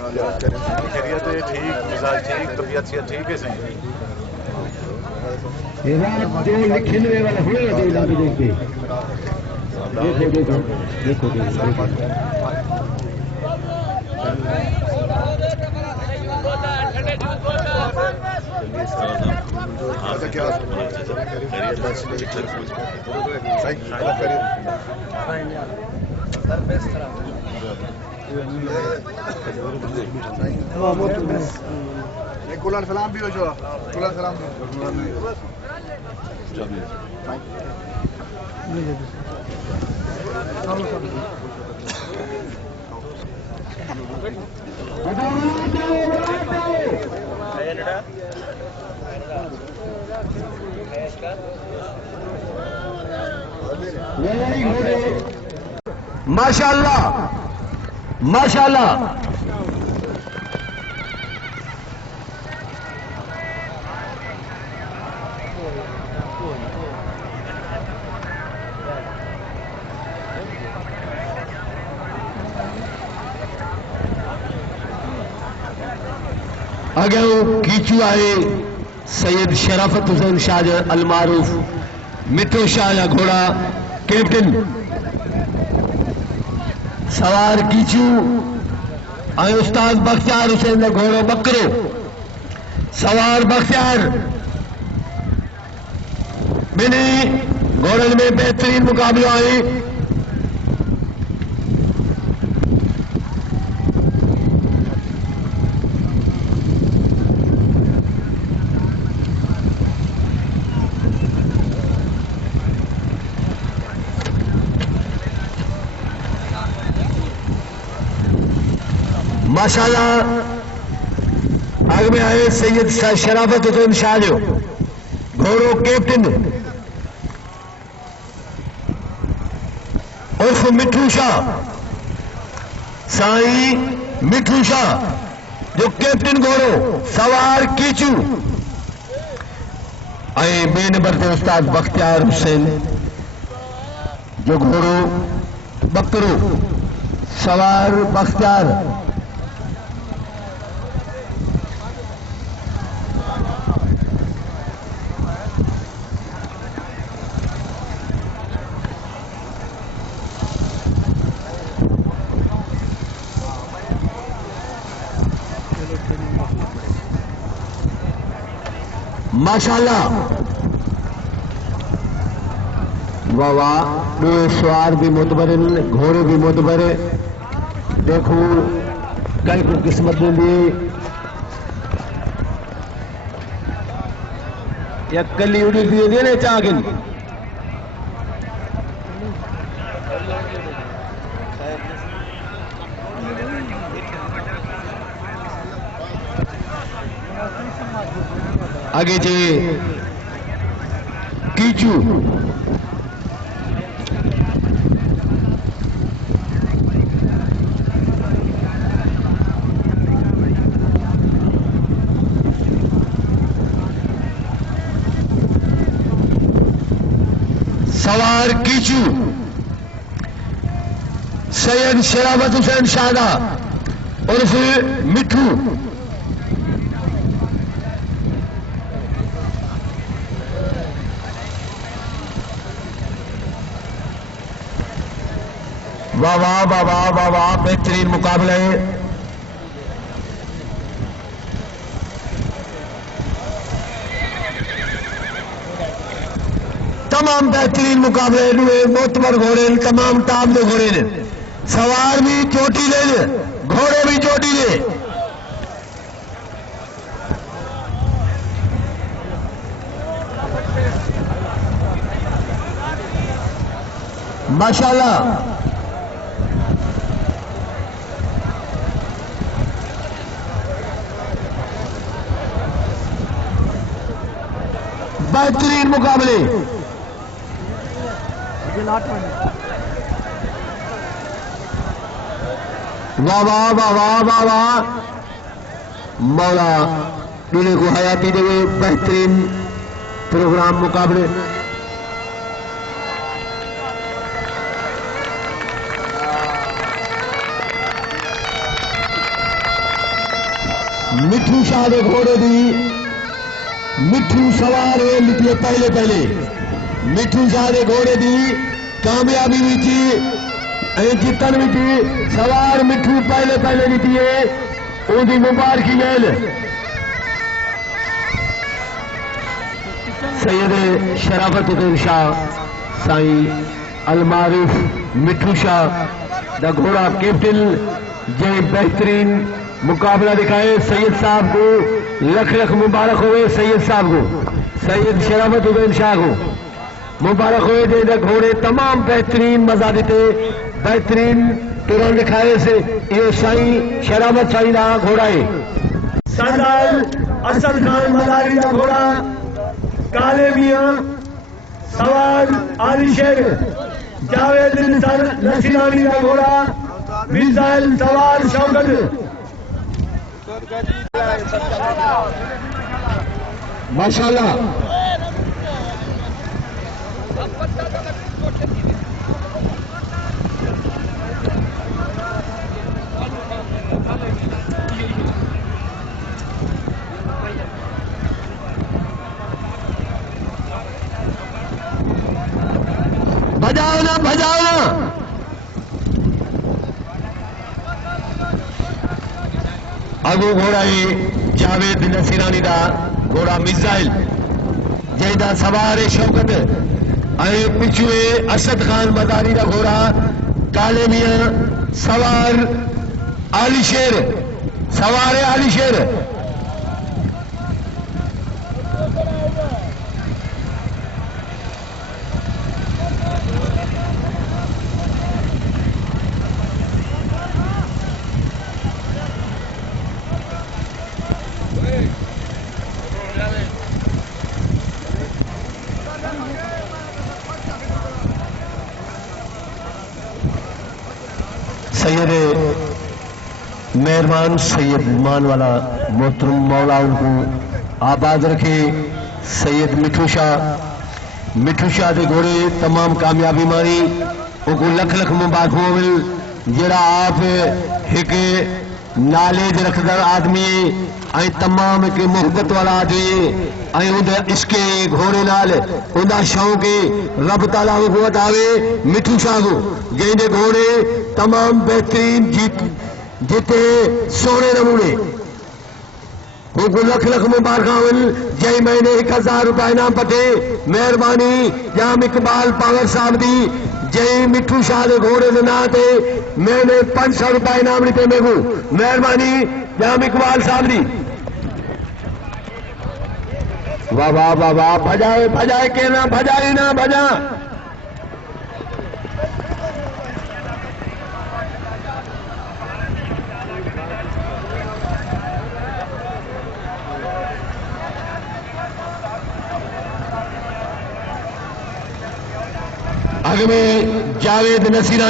खैरियत है, ठीक मिजाज ठीक, तबीयत से ठीक है सही। जो लिखने वाला हुए जो इलाज देखते देखो देखो देखो देखो क्या कुलर सलाम भी हो जो कुलर सलाम माशाअल्लाह माशाअल्लाह। अगे कीचू आए सैयद शराफत हुसैन शाह अलमारूफ मिठो शाह या घोड़ा कैप्टन सवार कीचू आए उस्ताद बख्तियार हुसैन का घोड़ो बकरो सवार बख्तियार मैंने घोड़न में बेहतरीन मुकाबले आए। माशाअल्लाह आगे में आए सैयद शराफत हुसैन शाह घोड़ो कैप्टन उर्फ मिठू शाह साईं मिठू शाह जो कैप्टन घोड़ो सवार कीचू आए बे नंबर ते उस्ताद बख्तियार हुसैन जो घोड़ो बकरो सवार बख्तियार माशाअल्लाह वाह वाह। दो सवार भी मुतबर घोड़े भी मुतबर देखो कई को किस्मत दी या कली उड़ी दिए देने चागिन आगे जे कीचू सवार कीचू सैयद शराफत हुसैन शादा उर्फ मिठू वाह वाह वाह वाह वाह वाह। बेहतरीन मुकाबला है। तमाम बेहतरीन मुकाबले मोतबर घोड़े तमाम टाप दे घोड़े ने सवार भी चोटी ले घोड़े भी चोटी ले माशाअल्लाह। बेहतरीन मुकाबले वाह वाह वाह वाह वाह वाह। मौला दूल्हे को हयाती देवे बेहतरीन प्रोग्राम मुकाबले मिठू शाह के घोड़े दी मिठू सवार है लिखिए पहले मिठू शाह के घोड़े दी कामयाबी विच जितन विच सवार मिठू पहले लिखी है उनकी मुबारकी गैल सैयद शराफत हुसैन शाह साईं अलमारिफ मिठू शाह दा घोड़ा कैप्टन जय बेहतरीन मुकाबला दिखाए सैयद साहब को लख मुबारक हुए सैयद साहब को सैयद शराफत हुसैन शाह को मुबारक हुए दे घोड़े तमाम बेहतरीन मजा देते बेहतरीन तुरंत दिखाए से ये साईं शराफत साईं का घोड़ा है सरदार असद खान मदारी का घोड़ा काले मियां सवार आलिशेर जावेद नसीरानी का घोड़ा मिसाइल सवार शौकत माशाल्लाह भजाओ ना अगो घोड़ा है जावेद नसीरानी दा घोड़ा मिसाइल जैदा सवार शौकत पिछू असद खान मदारी का घोड़ा काले मियां सवार आलिशेर सैयद मेहरबान सैयद मान वाला मोहतरम मौला उनको आबाद रखे सैयद मिठू शाह के घोड़े तमाम कामयाबी मारी उनको लख मुबारक हो जरा आप एक नॉलेज रखदड़ आदमी है तमाम एक मोहब्बत वाला आदमी है इसके घोड़े नाल उनका शौक है रब ताला को बतावे मिठू शाह को जैसे घोड़े तमाम बेहतरीन जीते सोने नमूने उनको लख मुबारक जय महीने 1000 रुपए इनाम पटे मेहरबानी जाम इकबाल पावर साहब दी जय मिठू शाह के घोड़े के नाम से मैंने 500 रुपए इनाम दिते मेरे को मेहरबानी जाम इकबाल साहब दी वाह वाह वाह वाह भजाए के ना भजाए ना भजा आगे में जावेद नसीरा